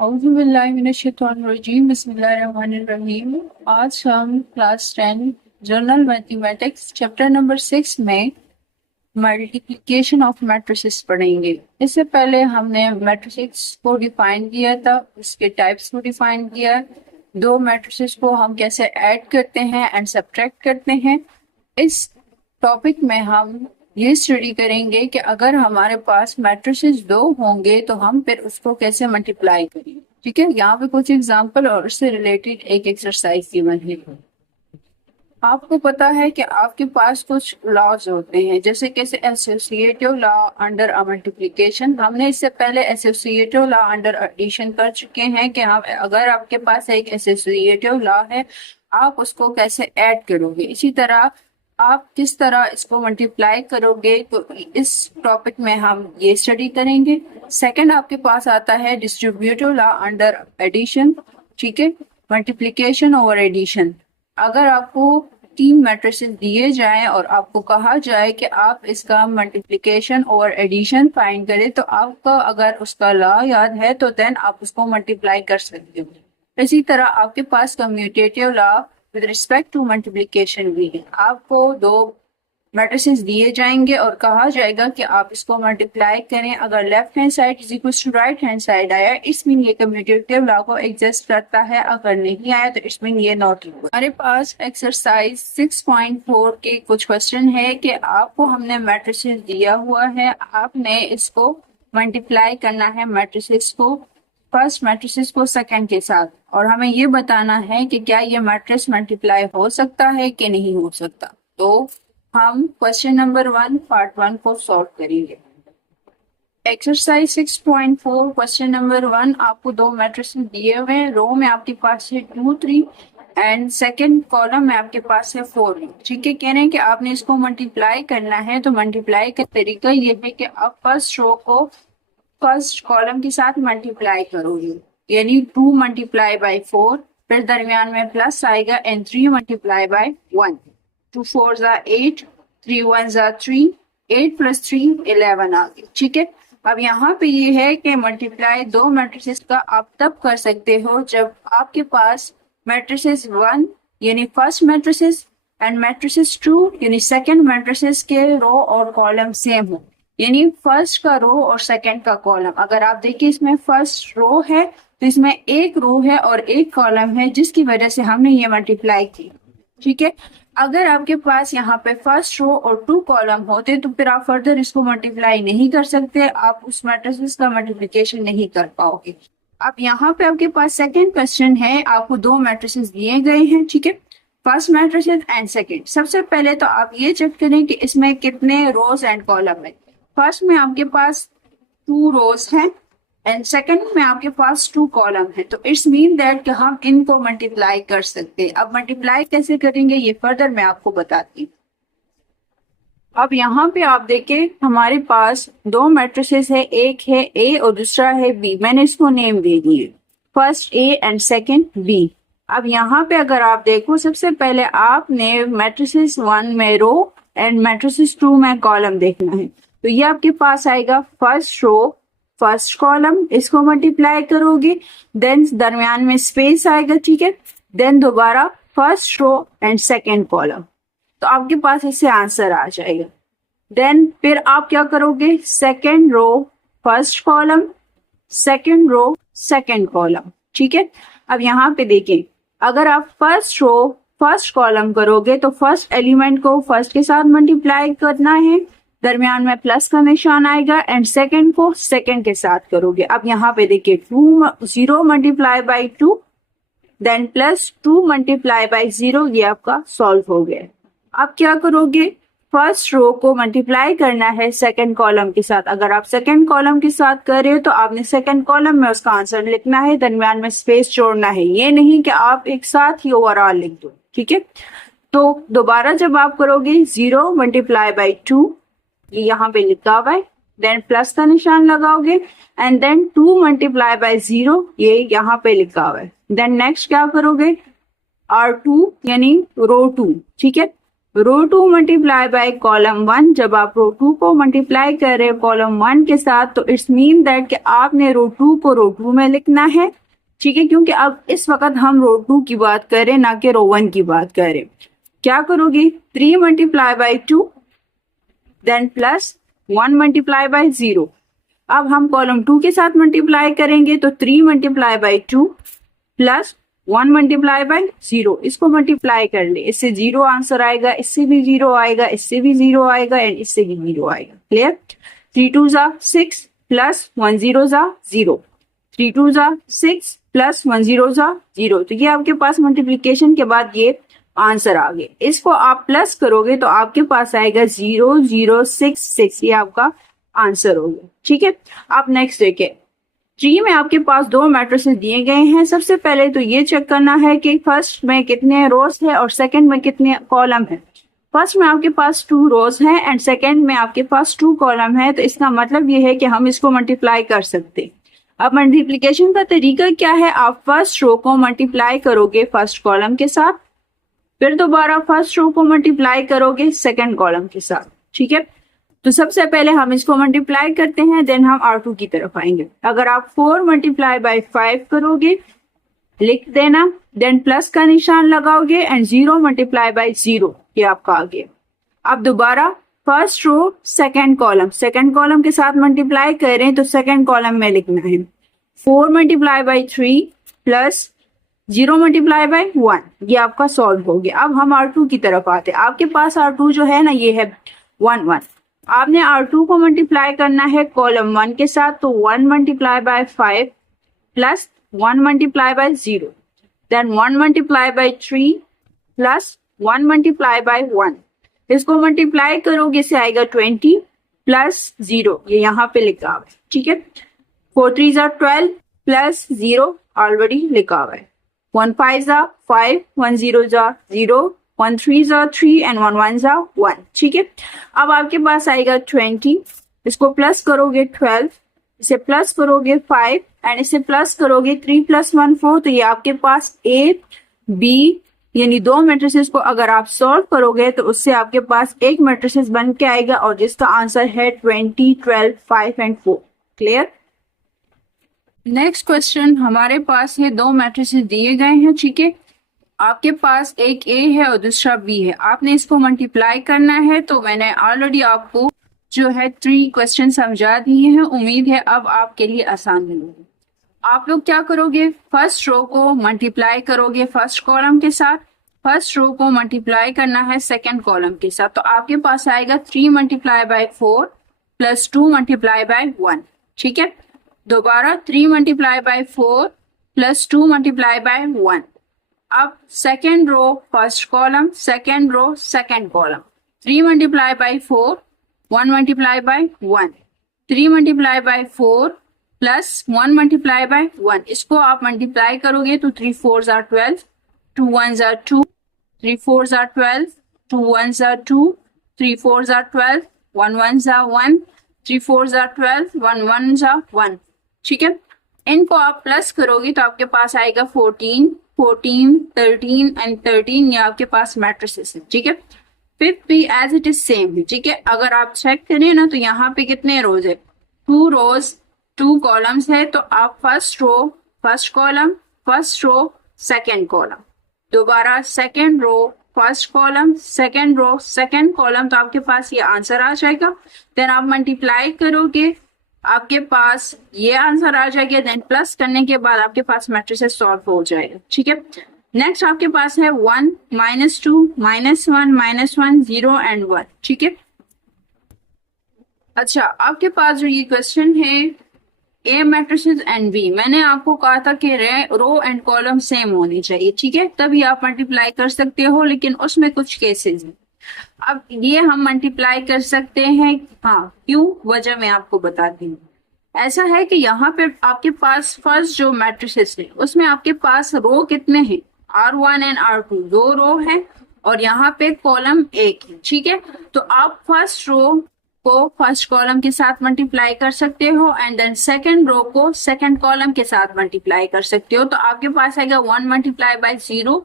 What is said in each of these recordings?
औज़ुबिल्लाहिमिनश्शैतानिर्रजीम बिस्मिल्लाहिर्रहमानिर्रहीम। आज हम class 10 general mathematics chapter number 6 में मल्टीप्लिकेशन ऑफ मैट्रिसेस पढ़ेंगे। इससे पहले हमने मैट्रिसेस को डिफाइन किया था, उसके टाइप्स को डिफाइन किया, दो मैट्रिसेस को हम कैसे ऐड करते हैं एंड सब्ट्रैक्ट करते हैं। इस टॉपिक में हम ये स्टडी करेंगे कि अगर हमारे पास मैट्रिसेस दो होंगे तो हम फिर उसको कैसे मल्टीप्लाई करेंगे। ठीक है, यहाँ पे कुछ एग्जांपल और उससे रिलेटेड एक एक्सरसाइज गिवन है। आपको पता है कि आपके पास कुछ लॉज होते हैं, जैसे कैसे एसोसिएटिव लॉ अंडर मल्टीप्लिकेशन। हमने इससे पहले एसोसिएटिव लॉ अंडर एडिशन कर चुके हैं कि हम अगर आपके पास एक एसोसिएटिव लॉ है आप उसको कैसे ऐड करोगे, इसी तरह आप किस तरह इसको मल्टीप्लाई करोगे। तो इस टॉपिक में हम ये स्टडी करेंगे। सेकंड आपके पास आता है डिस्ट्रीब्यूटिव लॉ अंडर एडिशन। ठीक है, मल्टीप्लिकेशन ओवर एडिशन। अगर आपको तीन मैट्रिसेस दिए जाएं और आपको कहा जाए कि आप इसका मल्टीप्लिकेशन और एडिशन फाइंड करें, तो आपको अगर उसका लॉ याद है तो देन आप उसको मल्टीप्लाई कर सकते हो। इसी तरह आपके पास commutative law with respect to multiplication भी है। आपको दो मैट्रिसेस दिए जाएंगे और कहा जाएगा कि आप इसको मल्टीप्लाई करें। अगर left hand side is equal to right hand side आया, इट्स मीन ये कम्यूटेटिव लॉ को एग्जिस्ट करता है। अगर नहीं आया तो इट्स मीन ये नॉट इक्वल। हमारे पास एक्सरसाइज 6.4 के कुछ क्वेश्चन है कि आपको हमने मैट्रिसेस दिया हुआ है, आपने इसको मल्टीप्लाई करना है मैट्रिसेस को, फर्स्ट मैट्रिसेस को सेकंड के साथ, और हमें ये बताना है कि क्या ये मैट्रिक्स मल्टीप्लाई हो सकता है कि नहीं हो सकता। तो हम क्वेश्चन नंबर 1 पार्ट 1 को सॉल्व करेंगे। एक्सरसाइज 6.4 क्वेश्चन नंबर 1, आपको दो मैट्रिसेस दिए हुए हैं। रो में आपके पास है 2 3 एंड सेकंड कॉलम में आपके पास है 4। ठीक है, कह रहे हैं कि आपने इसको मल्टीप्लाई करना है। तो मल्टीप्लाई का तरीका ये है कि आप फर्स्ट रो को फर्स्ट कॉलम के साथ मल्टीप्लाई करोगे, यानी 2 मल्टीप्लाई बाई 4, फिर दरमियान में प्लस आएगा and 3 multiply by 1। 2 4s are 8, 3 1s are 3, 8 plus 3 11 आ गए। ठीक है, अब यहाँ पे ये है कि मल्टीप्लाई दो मैट्रिसेस का आप तब कर सकते हो जब आपके पास मैट्रिसेस 1 यानी फर्स्ट मैट्रिसेस एंड मैट्रिसेस 2 यानी सेकंड मैट्रिसेस के रो और कॉलम सेम हो, यानी फर्स्ट का रो और सेकंड का कॉलम। अगर आप देखिए इसमें फर्स्ट रो है तो इसमें एक रो है और एक कॉलम है, जिसकी वजह से हमने ये मल्टीप्लाई की। ठीक है, अगर आपके पास यहाँ पे फर्स्ट रो और 2 कॉलम होते तो फिर आप फर्दर इसको मल्टीप्लाई नहीं कर सकते, आप उस मैट्रिसेस का मल्टीप्लिकेशन नहीं कर पाओगे। अब यहाँ पे आपके पास सेकंड क्वेश्चन है, आपको दो मैट्रिसेस दिए गए हैं। ठीक है, फर्स्ट मैट्रिसेस एंड सेकंड। सबसे पहले तो आप ये चेक करें कि इसमें कितने रोज एंड कॉलम है। फर्स्ट में आपके पास 2 रोज हैं एंड सेकंड में आपके पास 2 कॉलम है, तो इट्स मीन दैट कि हम इनको मल्टीप्लाई कर सकते हैं। अब मल्टीप्लाई कैसे करेंगे ये फर्दर मैं आपको बताती हूँ। अब यहाँ पे आप देखें हमारे पास दो मैट्रिसेस है, एक है ए और दूसरा है बी। मैंने इसको नेम दे दिए, first A and second B. अब यहाँ पे अगर आप देखो, सबसे पहले आपने मैट्रिसेस 1 में रो एंड मैट्रिसेस 2 में कॉलम देखना है। तो ये आपके पास आएगा फर्स्ट रो फर्स्ट कॉलम, इसको मल्टीप्लाई करोगे, देन दरमियान में स्पेस आएगा। ठीक है, देन दोबारा first row and second column, तो आपके पास इससे आंसर आ जाएगा। देन फिर आप क्या करोगे, second row first column, second row second column. ठीक है, अब यहाँ पे देखें, अगर आप फर्स्ट रो फर्स्ट कॉलम करोगे तो फर्स्ट एलिमेंट को फर्स्ट के साथ मल्टीप्लाई करना है, दरमियान में प्लस का निशान आएगा, एंड सेकंड को सेकंड के साथ करोगे। अब यहाँ पे देखिए 0 multiply by 2 then plus 2 multiply by 0, ये आपका सॉल्व हो गया। अब क्या करोगे, फर्स्ट रो को मल्टीप्लाई करना है सेकंड कॉलम के साथ। अगर आप सेकंड कॉलम के साथ कर रहे हो तो आपने सेकंड कॉलम में उसका आंसर लिखना है, दरमियान में स्पेस छोड़ना है, ये नहीं कि आप एक साथ ही ओवरऑल लिख दो। ठीक है, तो दोबारा जब आप करोगे 0 मल्टीप्लाई बाई 2, ये यहाँ पे लिखा हुआ है, देन प्लस का निशान लगाओगे एंड देन 2 मल्टीप्लाई बाई 0, ये यहाँ पे लिखा हुआ है। देन नेक्स्ट क्या करोगे, R2 यानी रो 2। ठीक है, रो 2 मल्टीप्लाई बाय कॉलम 1। जब आप रो 2 को मल्टीप्लाई कर रहे हैं कॉलम 1 के साथ तो इट्स मीन दैट कि आपने रो 2 को रो 2 में लिखना है, ठीक है, क्योंकि अब इस वक्त हम रो 2 की बात कर रहे हैं ना कि रो 1 की बात कर रहे हैं। क्या करोगे, 3 multiply by 2 then plus 1 multiply by 0। अब हम कॉलम 2 के साथ मल्टीप्लाई करेंगे तो 3 multiply by 2 plus 1 multiply by 0। इसको मल्टीप्लाई कर ले, इससे 0 आंसर आएगा, इससे भी 0 आएगा, इससे भी 0 आएगा एंड इससे भी 0 आएगा। क्लियर। 3 2 जा 6 प्लस 1 0 जा 0। 3 2 जा 6 प्लस 1 0 जा 0। तो ये आपके पास मल्टीप्लीकेशन के बाद ये आंसर आ गए। इसको आप प्लस करोगे तो आपके पास आएगा 0 0 6 6। ये आपका आंसर होगा, ठीक है। आप नेक्स्ट देखिए, ट्री में आपके पास दो मैट्रिसेस दिए गए हैं। सबसे पहले तो ये चेक करना है कि फर्स्ट में कितने रोज है और सेकंड में कितने कॉलम है। फर्स्ट में आपके पास 2 रोज हैं एंड सेकंड में आपके पास 2 कॉलम है, तो इसका मतलब ये है कि हम इसको मल्टीप्लाई कर सकते हैं। अब मल्टीप्लिकेशन का तरीका क्या है, आप फर्स्ट रो को मल्टीप्लाई करोगे फर्स्ट कॉलम के साथ, फिर दोबारा फर्स्ट रो को मल्टीप्लाई करोगे सेकंड कॉलम के साथ, ठीक है। तो सबसे पहले हम इसको मल्टीप्लाई करते हैं, देन हम R2 की तरफ आएंगे। अगर आप 4 मल्टीप्लाई बाय 5 करोगे, लिख देना, देन प्लस का निशान लगाओगे एंड 0 मल्टीप्लाई बाय 0, ये आपका आ गया। अब दोबारा फर्स्ट रो सेकंड कॉलम के साथ मल्टीप्लाई कर रहे हैं तो सेकंड कॉलम में लिखना है 4 multiply by 3 plus 0 multiply by 1, ये आपका सॉल्व हो गया। अब हम R2 की तरफ आते हैं। आपके पास R2 जो है ना, ये है 1 1। आपने R2 को मल्टीप्लाई करना है कॉलम 1 के साथ, तो 1 multiply by 5 plus 1 multiply by 0, then 1 multiply by 3 plus 1 multiply by 1। इसको मल्टीप्लाई करोगे से आएगा 20 प्लस 0, ये यहाँ पे लिखा हुआ है, ठीक है। 4 3 जा 12 प्लस 0 ऑलरेडी लिखा हुआ है। 1 5 जा 5, 1 0 जा 0, 1 3 जा 3 एंड 1 1 जा 1, ठीक है। अब आपके पास आएगा 20, इसको प्लस करोगे 12, इसे प्लस करोगे 5 एंड इसे प्लस करोगे 3 प्लस 1 4। तो ये आपके पास A B यानी दो मैट्रिसेस को अगर आप सॉल्व करोगे तो उससे आपके पास एक मैट्रिसेस बन के आएगा और जिसका आंसर है 20 12 5 एंड 4। क्लियर। नेक्स्ट क्वेश्चन, हमारे पास है दो मैट्रिसेस दिए गए हैं, ठीक है। आपके पास एक A है और दूसरा B है। आपने इसको मल्टीप्लाई करना है, तो मैंने ऑलरेडी आपको जो है 3 क्वेश्चन समझा दिए हैं। उम्मीद है अब आपके लिए आसान मिलेगा। आप लोग क्या करोगे, फर्स्ट रो को मल्टीप्लाई करोगे फर्स्ट कॉलम के साथ, फर्स्ट रो को मल्टीप्लाई करना है सेकंड कॉलम के साथ, तो आपके पास आएगा 3 multiply by 4 plus 2 multiply by 1, ठीक है। दोबारा 3 multiply by 4 plus 2 multiply by 1। अब second row first column, second row second column, 3 multiply by 4 1 multiply by 1, 3 multiply by 4 plus 1 multiply by 1। इसको आप मल्टीप्लाई करोगे तो 3 4 are 12, 2 1 are 2, 3 4 are 12, 2 1 are 2, 3 4 are 12, 1 1 are 1, 3 4 are 12, 1 1 are 1, ठीक है। इनको आप plus करोगे तो आपके पास आएगा 14 14 13 एंड 13, ये आपके पास मैट्रिसेस है, ठीक है। फिफ्थ भी एज इट इज सेम है, ठीक है। अगर आप चेक करें ना तो यहाँ पे कितने रोज है, 2 रोज 2 कॉलम्स है, तो आप first row first column, first row second column, दोबारा second row first column, second row second column, तो आपके पास ये आंसर आ जाएगा। देन आप मल्टीप्लाई करोगे, आपके पास ये आंसर आ जाएगा। देन प्लस करने के बाद आपके पास मैट्रिसेस सॉल्व हो जाएगा, ठीक है। नेक्स्ट आपके पास है 1 -2 -1 -1 0 एंड 1, ठीक है। अच्छा, आपके पास जो ये क्वेश्चन है A मैट्रिसेस एंड B, मैंने आपको कहा था कि रो एंड कॉलम सेम होनी चाहिए, ठीक है, तभी आप मल्टीप्लाई कर सकते हो, लेकिन उसमें कुछ केसेस हैं। अब ये हम मल्टीप्लाई कर सकते हैं, हाँ, क्यों, वजह मैं आपको बताती हूँ। ऐसा है कि यहाँ पे आपके पास फर्स्ट जो मैट्रिसेस है उसमें आपके पास रो कितने हैं, R1 एंड R2, 2 रो है और यहाँ पे कॉलम 1 है, ठीक है। तो आप फर्स्ट रो को फर्स्ट कॉलम के साथ मल्टीप्लाई कर सकते हो एंड देन सेकंड रो को सेकंड कॉलम के साथ मल्टीप्लाई कर सकते हो, तो आपके पास आएगा 1 multiply by 0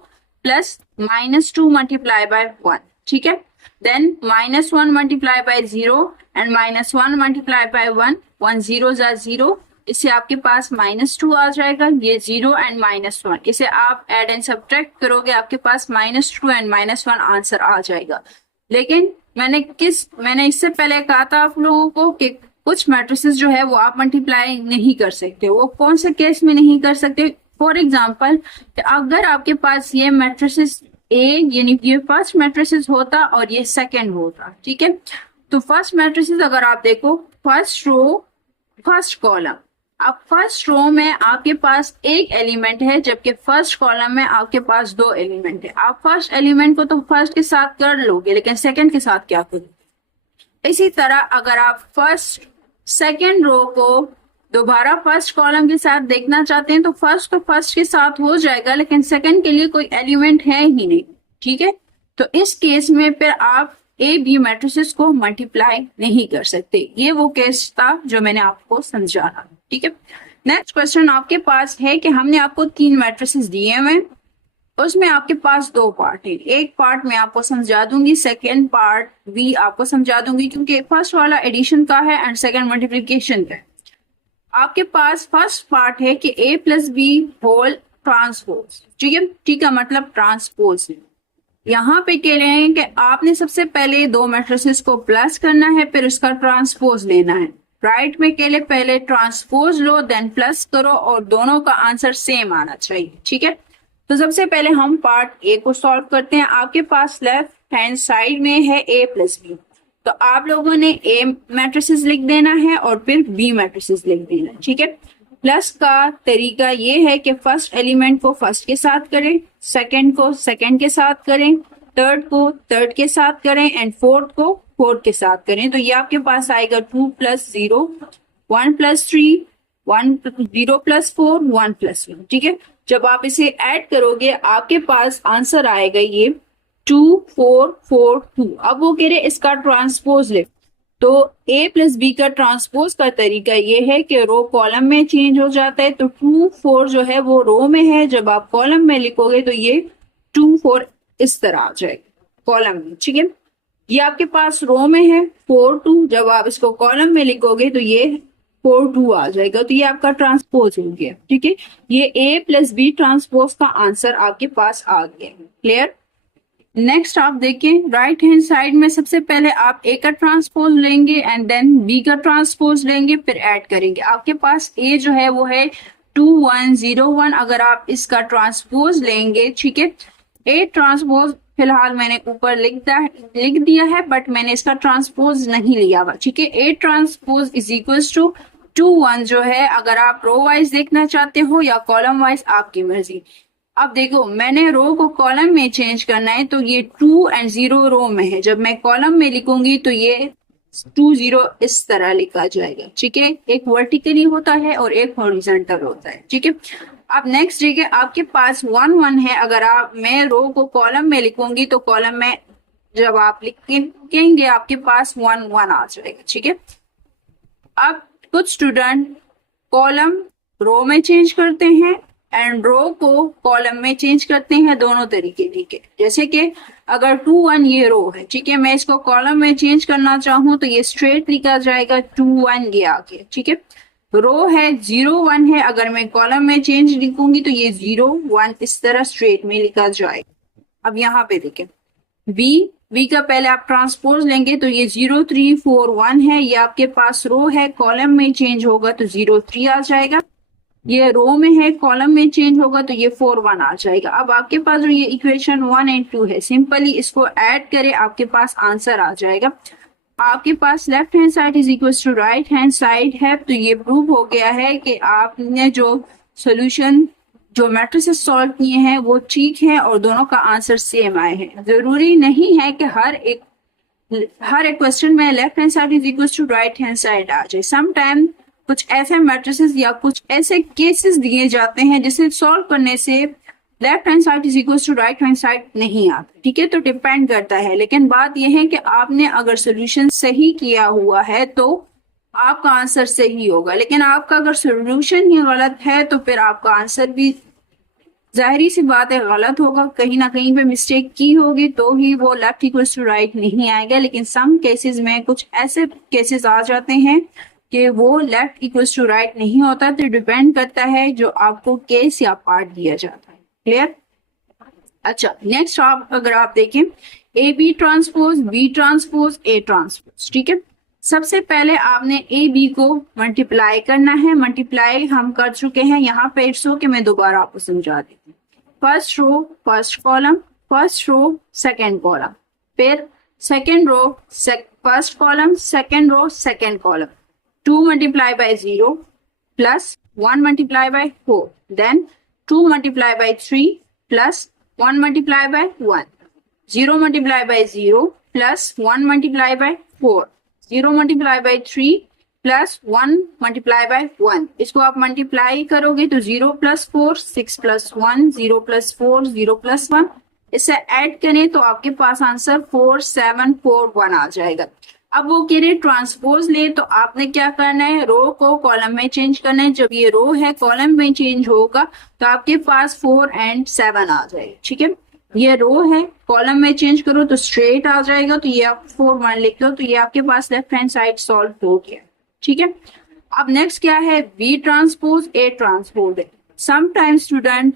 plus -2 multiply by 1, ठीक है। Then -1 multiply by 0 and -1 multiply by 1, 1 0 जा 0, इससे आपके पास -2 आ जाएगा। ये 0 एंड -1, इसे आप ऐड एंड सब्ट्रैक्ट करोगे, आपके पास -2 एंड -1 आंसर आ जाएगा। लेकिन मैंने इससे पहले कहा था आप लोगों को कि कुछ मैट्रिसेस जो है वो आप मल्टीप्लाई नहीं कर सकते। वो कौन से केस में नहीं कर सकते? फॉर एग्जाम्पल, अगर आपके पास ये मैट्रिसेस ए यानी ये फर्स्ट मैट्रिसेस होता और ये सेकंड होता, ठीक है। तो फर्स्ट मैट्रिसेस अगर आप देखो, फर्स्ट रो फर्स्ट कॉलम, अब फर्स्ट रो में आपके पास एक एलिमेंट है, जबकि फर्स्ट कॉलम में आपके पास 2 एलिमेंट है। आप फर्स्ट एलिमेंट को तो फर्स्ट के साथ कर लोगे, लेकिन सेकंड के साथ क्या करोगे? इसी तरह अगर आप फर्स्ट सेकंड रो को दोबारा फर्स्ट कॉलम के साथ देखना चाहते हैं तो फर्स्ट तो फर्स्ट के साथ हो जाएगा, लेकिन सेकंड के लिए कोई एलिमेंट है ही नहीं, ठीक है। तो इस केस में फिर आप ए बी मैट्रिसेस को मल्टीप्लाई नहीं कर सकते। ये वो केस था जो मैंने आपको समझाना, ठीक है। नेक्स्ट क्वेश्चन आपके पास है कि हमने आपको 3 मैट्रिसेस दिए हुए, उसमें आपके पास 2 पार्ट है। एक पार्ट मैं आपको समझा दूंगी, सेकेंड पार्ट भी आपको समझा दूंगी, क्योंकि फर्स्ट वाला एडिशन का है एंड सेकेंड मल्टीप्लीकेशन का है। आपके पास फर्स्ट पार्ट है कि a plus B whole transpose, ठीक है। टी का मतलब ट्रांसपोज है। यहाँ पे कह रहे हैं कि आपने सबसे पहले 2 मैट्रिसेस को प्लस करना है, फिर उसका ट्रांसपोज लेना है। राइट में कह ले पहले ट्रांसपोज लो देन प्लस करो और दोनों का आंसर सेम आना चाहिए, ठीक है। तो सबसे पहले हम पार्ट ए को सॉल्व करते हैं। आपके पास लेफ्ट हैंड साइड में है a प्लस बी, तो आप लोगों ने ए मैट्रिसेस लिख देना है और फिर बी मैट्रिसेस लिख देना है, ठीक है। प्लस का तरीका ये है कि फर्स्ट एलिमेंट को फर्स्ट के साथ करें, सेकंड को सेकंड के साथ करें, थर्ड को थर्ड के साथ करें एंड फोर्थ को फोर्थ के साथ करें। तो ये आपके पास आएगा 2 + 0, 1 + 3, 1 0 + 4, 1 + 1, ठीक है। जब आप इसे ऐड करोगे आपके पास आंसर आएगा ये 2 4 4 2। अब वो कह रहे इसका ट्रांसपोज ले, तो a प्लस बी का ट्रांसपोज का तरीका ये है कि रो कॉलम में चेंज हो जाता है। तो 2 4 जो है वो रो में है, जब आप कॉलम में लिखोगे तो ये 2 4 इस तरह आ जाएगा कॉलम में, ठीक है। ये आपके पास रो में है 4 2, जब आप इसको कॉलम में लिखोगे तो ये 4 2 आ जाएगा। तो ये आपका ट्रांसपोज हो गया, ठीक है। ये a प्लस बी ट्रांसपोज का आंसर आपके पास आ गया। क्लियर? नेक्स्ट आप देखें, राइट हैंड साइड में सबसे पहले आप ए का ट्रांसपोज लेंगे एंड देन बी का ट्रांसपोज लेंगे, फिर ऐड करेंगे। आपके पास ए जो है वो है 2 1 0 1। अगर आप इसका ट्रांसपोज लेंगे, ठीक है, ए ट्रांसपोज फिलहाल मैंने ऊपर लिख दिया है, बट मैंने इसका ट्रांसपोज नहीं लिया हुआ, ठीक है। A transpose is equals to 2 1 जो है, अगर आप रो वाइज देखना चाहते हो या कॉलम वाइज आपकी मर्जी। अब देखो मैंने रो को कॉलम में चेंज करना है, तो ये 2 एंड 0 रो में है, जब मैं कॉलम में लिखूंगी तो ये 2 0 इस तरह लिखा जाएगा, ठीक है। एक वर्टिकली होता है और एक हॉरिजॉन्टल होता है, ठीक है। अब नेक्स्ट देखिए, आपके पास 1 1 है। अगर मैं रो को कॉलम में लिखूंगी तो कॉलम में जब आप लिखेंगे आपके पास 1 1 आ जाएगा, ठीक है। अब कुछ स्टूडेंट कॉलम रो में चेंज करते हैं एंड रो को कॉलम में चेंज करते हैं, दोनों तरीके, ठीक है। जैसे कि अगर 2 1 ये रो है, ठीक है, मैं इसको कॉलम में चेंज करना चाहूं तो ये स्ट्रेट लिखा जाएगा 2 1 ये आगे, ठीक है। रो है 0 1 है, अगर मैं कॉलम में चेंज लिखूंगी तो ये 0 1 इस तरह स्ट्रेट में लिखा जाएगा। अब यहाँ पे देखें बी का पहले आप ट्रांसपोज लेंगे तो ये 0 3 4 1 है, ये आपके पास रो है, कॉलम में चेंज होगा तो 0 3 आ जाएगा। ये रो में है, कॉलम में चेंज होगा तो ये 4 1 आ जाएगा। अब आपके पास जो ये इक्वेशन 1 एंड 2 है, सिंपली इसको ऐड करें, आपके पास आंसर आ जाएगा। आपके पास left hand side is equal to right hand side है, तो ये प्रूव हो गया है कि आपने जो सोल्यूशन जो मैट्रिसेस सॉल्व किए हैं वो ठीक है और दोनों का आंसर सेम आए हैं। जरूरी नहीं है कि हर एक क्वेश्चन में left hand side is equal to right hand side आ जाए। समटाइम कुछ ऐसे मैट्रिसेस या कुछ ऐसे केसेस दिए जाते हैं जिसे सॉल्व करने से left hand side is equal to right hand side नहीं आता, ठीक है। तो डिपेंड करता है, लेकिन बात यह है कि आपने अगर सोल्यूशन सही किया हुआ है तो आपका आंसर सही होगा, लेकिन आपका अगर सोल्यूशन ही गलत है तो फिर आपका आंसर भी जाहिर सी बात है गलत होगा, कहीं ना कहीं पे मिस्टेक की होगी तो ही वो लेफ्ट इक्वल्स टू राइट नहीं आएगा। लेकिन सम केसेस में कुछ ऐसे केसेस आ जाते हैं कि वो लेफ्ट इक्वल्स टू राइट नहीं होता, तो डिपेंड करता है जो आपको केस या पार्ट दिया जाता है। क्लियर? अच्छा, नेक्स्ट अगर आप देखें A B transpose, B transpose, A transpose, ठीक है। सबसे पहले आपने ए बी को मल्टीप्लाई करना है। मल्टीप्लाई हम कर चुके हैं यहाँ पे, इट्स ओके, मैं दोबारा आपको समझा देती हूँ। First row first column, first row second column, फिर second row first column, second row second column, 2 multiplied by 0 plus 1 multiplied by 4, then 2 multiplied by 3 plus 1 multiplied by 1, 0 multiplied by 0 plus 1 multiplied by 4, 0 multiplied by 3 plus 1 multiplied by 1। इसको आप multiply करोगे तो 0 plus 4, 6 plus 1, 0 plus 4, 0 plus 1। इसे add करें तो आपके पास answer 4 7 4 1 आ जाएगा। अब वो कह रहे ट्रांसपोज ले, तो आपने क्या करना है, रो को कॉलम में चेंज करना है। जब ये रो है कॉलम में चेंज होगा तो आपके पास 4 and 7 आ जाएगा, ठीक है। ये रो है, कॉलम में चेंज करो तो स्ट्रेट आ जाएगा, तो ये आप 4 1 लिख लो, तो ये आपके पास लेफ्ट हैंड साइड सॉल्व हो गया, ठीक है। अब नेक्स्ट क्या है, बी ट्रांसपोज ए ट्रांसपोज है। Sometimes student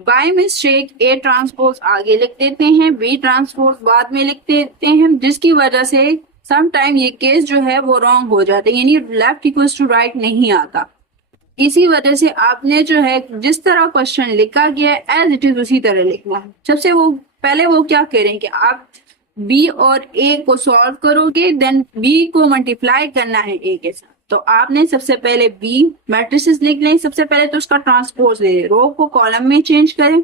by mistake A transpose आगे लिख देते हैं, बी ट्रांसपोज बाद में लिख देते हैं, जिसकी वजह से सम टाइम ये केस जो है वो रॉन्ग हो जाते हैं, यानी लेफ्ट इक्वल्स टू राइट नहीं आता। इसी वजह से आपने जो है जिस तरह क्वेश्चन लिखा गया है एज इट इज उसी तरह लिखना है। सबसे वो पहले वो क्या करें कि आप बी और ए को सॉल्व करोगे, देन बी को मल्टीप्लाई करना है ए के साथ। तो आपने सबसे पहले बी मैट्रिसेस लिख लें, सबसे पहले तो उसका ट्रांसपोज ले, रो को कॉलम में चेंज करें,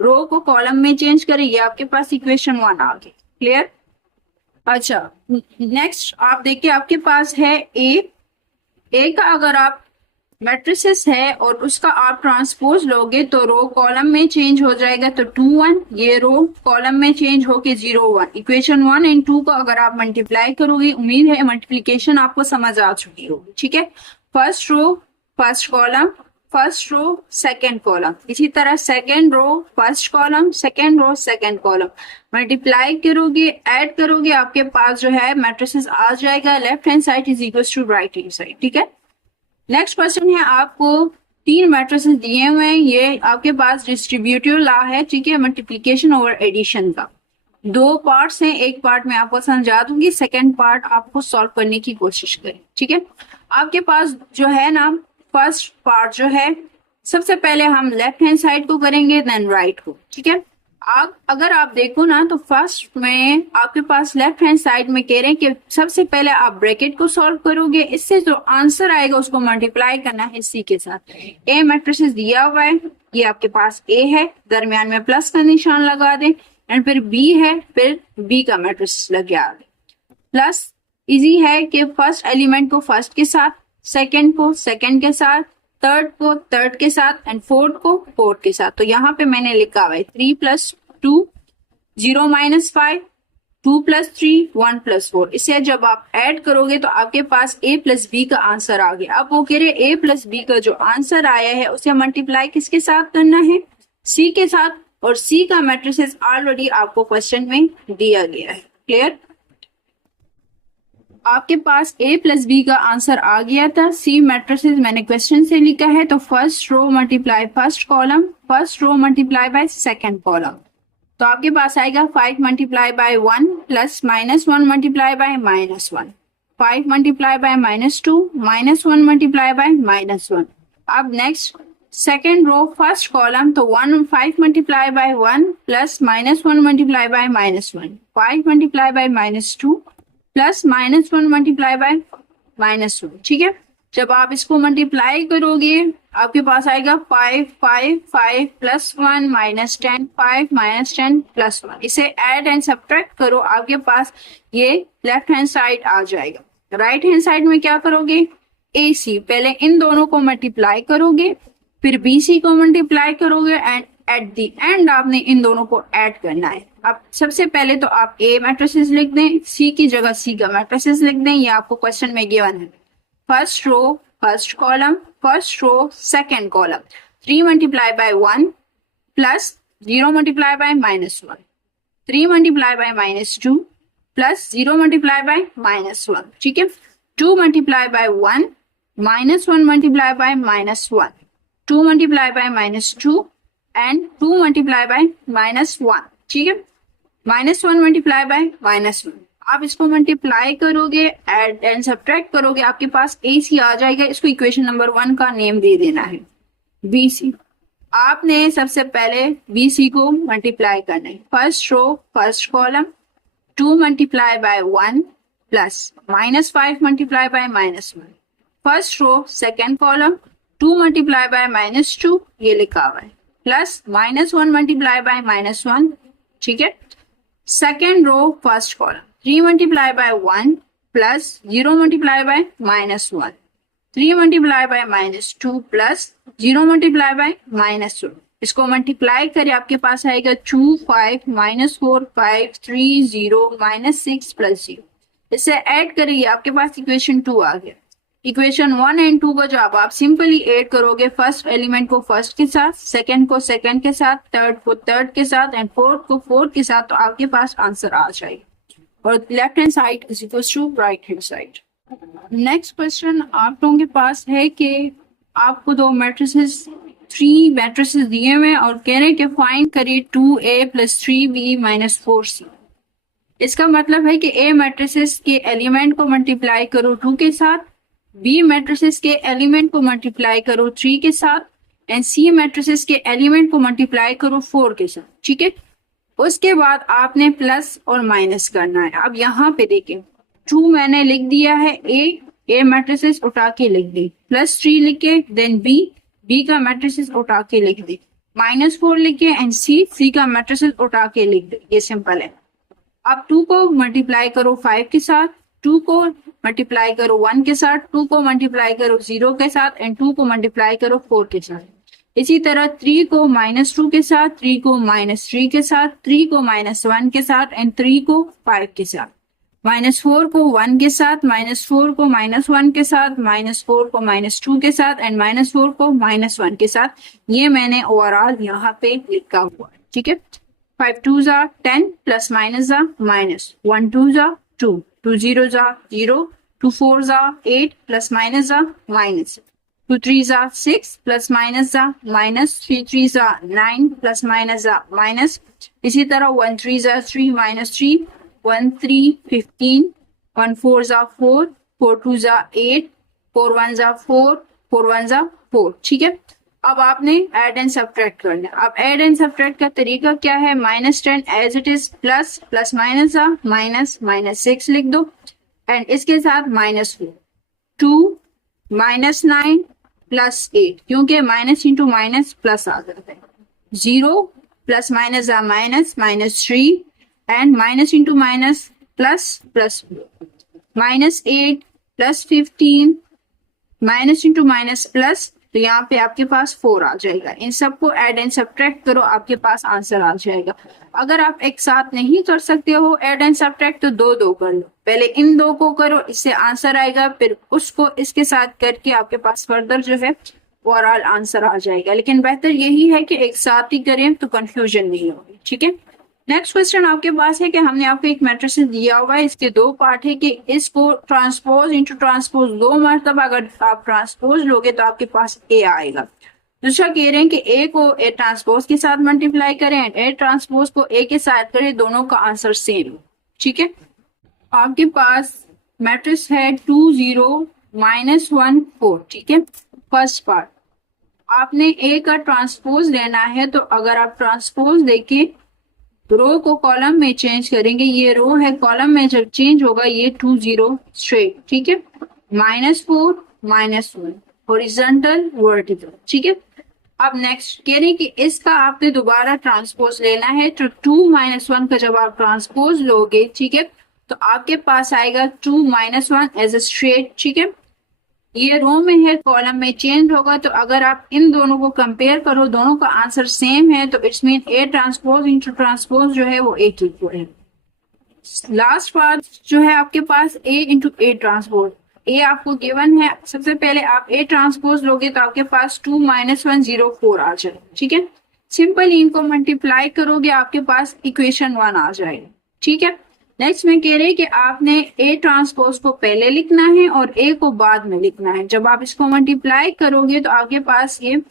रो को कॉलम में चेंज करें, ये आपके पास इक्वेशन 1 आ गई। क्लियर? अच्छा, नेक्स्ट आप देखिए आपके पास है ए का अगर आप मैट्रिसेस है और उसका आप ट्रांसपोज लोगे तो रो कॉलम में चेंज हो जाएगा, तो 2 1, ये रो कॉलम में चेंज होके 0 1। इक्वेशन 1 और 2 को अगर आप मल्टीप्लाई करोगे, उम्मीद है मल्टीप्लीकेशन आपको समझ आ चुकी होगी, ठीक है। First row first column, first row second column, इसी तरह second row first column, second row second column, multiply करोगे ऐड करोगे, आपके पास जो है मैट्रिसेस आ जाएगा, left hand side is equal to right hand side, ठीक है। नेक्स्ट क्वेश्चन है, आपको 3 मैट्रिसेस दिए हुए हैं, ये आपके पास डिस्ट्रीब्यूटिव लॉ है, ठीक है, मल्टीप्लीकेशन ओवर एडिशन का। 2 पार्ट्स हैं, एक पार्ट मैं आपको समझा दूंगी, सेकेंड पार्ट आपको सॉल्व करने की कोशिश करें, ठीक है। आपके पास जो है ना फर्स्ट पार्ट जो है, सबसे पहले हम लेफ्ट हैंड साइड को करेंगे देन राइट को, ठीक है। आप अगर आप देखो ना तो फर्स्ट में आपके पास लेफ्ट हैंड साइड में कह रहे हैं कि सबसे पहले आप ब्रैकेट को सॉल्व करोगे, इससे जो आंसर आएगा उसको मल्टीप्लाई करना है सी के साथ। ए मैट्रिसेस दिया हुआ है, ये आपके पास ए है, दरमियान में प्लस का निशान लगा दें, एंड फिर बी है, फिर बी का मैट्रिसेस लगा दें। प्लस इजी है कि फर्स्ट एलिमेंट को फर्स्ट के साथ, सेकेंड को सेकेंड के साथ, थर्ड को थर्ड के साथ, एंड फोर्थ को फोर्थ के साथ। तो यहाँ पे मैंने लिखा हुआ है 3 + 2, 0 - 5, 2 + 3, 1 + 4। इसे जब आप ऐड करोगे तो आपके पास a + b का आंसर आ गया। अब वो कह रहे a + b का जो आंसर आया है उसे मल्टीप्लाई किसके साथ करना है, c के साथ, और c का मैट्रिसेस ऑलरेडी आपको क्वेश्चन में दिया गया है। क्लियर? आपके पास a + b का आंसर आ गया था, c मैट्रिसेस मैंने क्वेश्चन से लिखा है, तो first row multiply first column, first row multiply by second column, तो आपके पास आएगा 5 × 1 + -1 मल्टीप्लाई बाय -1, 5 × -2 -1 मल्टीप्लाई बाय -1। अब next second row first column, तो 5 × 1 + -1 मल्टीप्लाई बाय -1, 5 × -2 + -1 मल्टीप्लाई बाय -1, ठीक है। जब आप इसको मल्टीप्लाई करोगे आपके पास आएगा 5 5 5 + 1 -10 5 -10 + 1। इसे ऐड एंड सब्ट्रैक्ट करो, आपके पास ये लेफ्ट हैंड साइड आ जाएगा। राइट हैंड साइड में क्या करोगे, AC, पहले इन दोनों को मल्टीप्लाई करोगे, फिर BC को मल्टीप्लाई करोगे, एंड एट द एंड आपने इन दोनों को ऐड करना है। अब सबसे पहले तो आप A मैट्रिसेस लिख दें, C की जगह C का मैट्रिसेस लिख दें, ये आपको क्वेश्चन में गिवन है। First row first column, first row second column, 3 × 1, plus 0 multiply by -1, 3 multiply by -2 plus 0 multiply by -1, ठीक है। 2 multiply by 1 -1 multiply by -1, 2 multiply by -2 and 2 multiply by -1, ठीक है। -1 मल्टीप्लाई बाय -1, आप इसको मल्टीप्लाई करोगे, एड एंड सब्ट्रैक्ट करोगे, आपके पास AC आ जाएगा। इसको इक्वेशन नंबर 1 का नेम दे देना है BC। आपने सबसे पहले BC को मल्टीप्लाई करना है, first row first column, 2 multiply by 1 plus -5 multiply by -1, first row second column, 2 multiply by -2 ये लिखा हुआ है, प्लस -1 मल्टीप्लाई बाय -1, ठीक है। Second row first column, 3 multiply by 1 plus 0 multiply by -1, 3 multiply by -2 plus 0 multiply by -2। इसको multiply करें, आपके पास आएगा 2 5 -4 5 3 0 -6 प्लस 0। इसे ऐड करिए, आपके पास इक्वेशन 2 आ गया। इक्वेशन 1 एंड 2 को जब आप सिंपली ऐड करोगे, फर्स्ट एलिमेंट को फर्स्ट के साथ, सेकंड को सेकंड के साथ, थर्ड को थर्ड के साथ एंड फोर्थ को फोर्थ के साथ, तो आपके पास आंसर आ जाएगा। और left hand side is equal to right hand side. Next question आप लोगों के पास है कि आपको दो मैट्रिसेस 3 मैट्रिसेस दिए हुए और कह रहे हैं कि फाइंड करिए 2A + 3B - 4C। इसका मतलब है कि A मैट्रिसेस के एलिमेंट को मल्टीप्लाई करो 2 के साथ, B मैट्रिसेस के एलिमेंट को मल्टीप्लाई करो 3 के साथ एंड C मैट्रिसेस के एलिमेंट को मल्टीप्लाई करो 4 के साथ, ठीक है। उसके बाद आपने प्लस और माइनस करना है। अब यहाँ पे देखें, 2 मैंने लिख दिया है, A मैट्रिसेस उठा के लिख दी, +3 लिखे, देन B का मैट्रिसेस उठा के लिख दी, -4 लिखे एंड C का मैट्रिसेस उठा के लिख दी। ये सिंपल है। अब 2 को मल्टीप्लाई करो 5 के साथ, 2 को मल्टीप्लाई करो 1 के साथ, 2 को मल्टीप्लाई करो 0 के साथ एंड 2 को मल्टीप्लाई करो 4 के साथ। इसी तरह 3 को -2 के साथ, 3 को -3 के साथ, 3 को -1 के साथ एंड 3 को 5 के साथ, -4 को 1 के साथ, -4 को -1 के साथ, -4 को -2 के साथ एंड -4 को -1 के साथ। ये मैंने ओवरऑल यहाँ पे लिखा हुआ है, ठीक है। 5 2s are 10 plus minus are minus, 1 2s are 2, 2 0s are 0, 2 4s are 8 plus minus are minus, 2 3s are 6 plus minus are minus, 3 3s are 9 plus minus are minus। इसी तरह 1 3s are 3 -3, 1 3 15, 1 4s are 4, 4 2s are 8, 4 1s are 4, 4 1s are 4, ठीक है। अब आपने add and subtract करना है। अब add and subtract का तरीका क्या है, -10 as it is, plus minus -6 लिख दो एंड इसके साथ -4, 2 -9 प्लस 8, क्योंकि माइनस इंटू माइनस प्लस आ जाता है, 0 plus minus -3 and minus into minus plus -8 plus 15 minus into minus plus, तो यहाँ पे आपके पास 4 आ जाएगा। इन सबको ऐड एंड सब्ट्रैक्ट करो, आपके पास आंसर आ जाएगा। अगर आप एक साथ नहीं कर सकते हो ऐड एंड सब्ट्रैक्ट, तो 2 कर लो। पहले इन 2 को करो, इससे आंसर आएगा, फिर उसको इसके साथ करके आपके पास फर्दर जो है ओवरऑल आंसर आ जाएगा। लेकिन बेहतर यही है कि एक साथ ही करें तो कंफ्यूजन नहीं होगी, ठीक है। नेक्स्ट क्वेश्चन आपके पास है कि हमने आपको एक मैट्रिक्स दिया हुआ है, इसके 2 पार्ट है कि इसको ट्रांसपोज इंटू ट्रांसपोज 2 मरतबा अगर आप ट्रांसपोज लोगे तो आपके पास A आएगा। दूसरा कह रहे हैं कि A को A ट्रांसपोज के साथ मल्टीप्लाई करें एंड A ट्रांसपोज को A के साथ करें, दोनों का आंसर सेम, ठीक है। आपके पास मैट्रिक्स है 2 0 -1 4, ठीक है। फर्स्ट पार्ट आपने A का ट्रांसपोज लेना है, तो अगर आप ट्रांसपोज देखें रो को कॉलम में चेंज करेंगे, ये रो है, कॉलम में जब चेंज होगा ये 2 0 स्ट्रेट, ठीक है, -4 -1 हॉरिजॉन्टल वर्टिकल, ठीक है। अब नेक्स्ट कह रहे हैं कि इसका आपने दोबारा ट्रांसपोज लेना है, तो 2 -1 का जब आप ट्रांसपोज लोगे, ठीक है, तो आपके पास आएगा 2 -1 एज ए स्ट्रेट, ठीक है। ये रो में है, कॉलम में चेंज होगा, तो अगर आप इन दोनों को कंपेयर करो, दोनों का आंसर सेम है, तो it's mean A transpose into transpose जो है वो A की इक्वल है। लास्ट पार्ट जो है आपके पास A into A transpose, A आपको गिवन है, सबसे पहले आप A ट्रांसपोज लोगे तो आपके पास 2 -1 0 4 आ जाए, ठीक है। सिंपली इनको मल्टीप्लाई करोगे आपके पास इक्वेशन 1 आ जाएगा। ठीक है, नेक्स्ट में कह रहे हैं कि आपने ए ट्रांसपोज को पहले लिखना है और ए को बाद में लिखना है। जब आप इसको मल्टीप्लाई करोगे तो आपके पास ये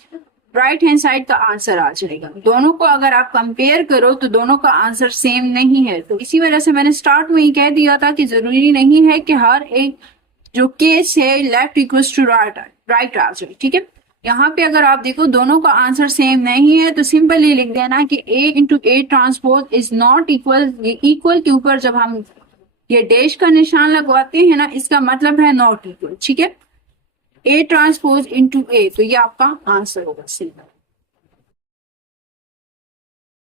राइट हैंड साइड का आंसर आ जाएगा। दोनों को अगर आप कंपेयर करो तो दोनों का आंसर सेम नहीं है। तो इसी वजह से मैंने स्टार्ट में ही कह दिया था कि जरूरी नहीं है कि हर एक जो केस है लेफ्ट इक्वल्स टू राइट आ जाए। ठीक है, यहाँ पे अगर आप देखो दोनों का आंसर सेम नहीं है तो सिंपली लिख देना कि A into A transpose is not equal. Equal के ऊपर जब हम ये डैश का निशान लगवाते हैं ना, इसका मतलब है नॉट इक्वल। ठीक है, A ट्रांसपोज इंटू ए, तो ये आपका आंसर होगा सिंपल।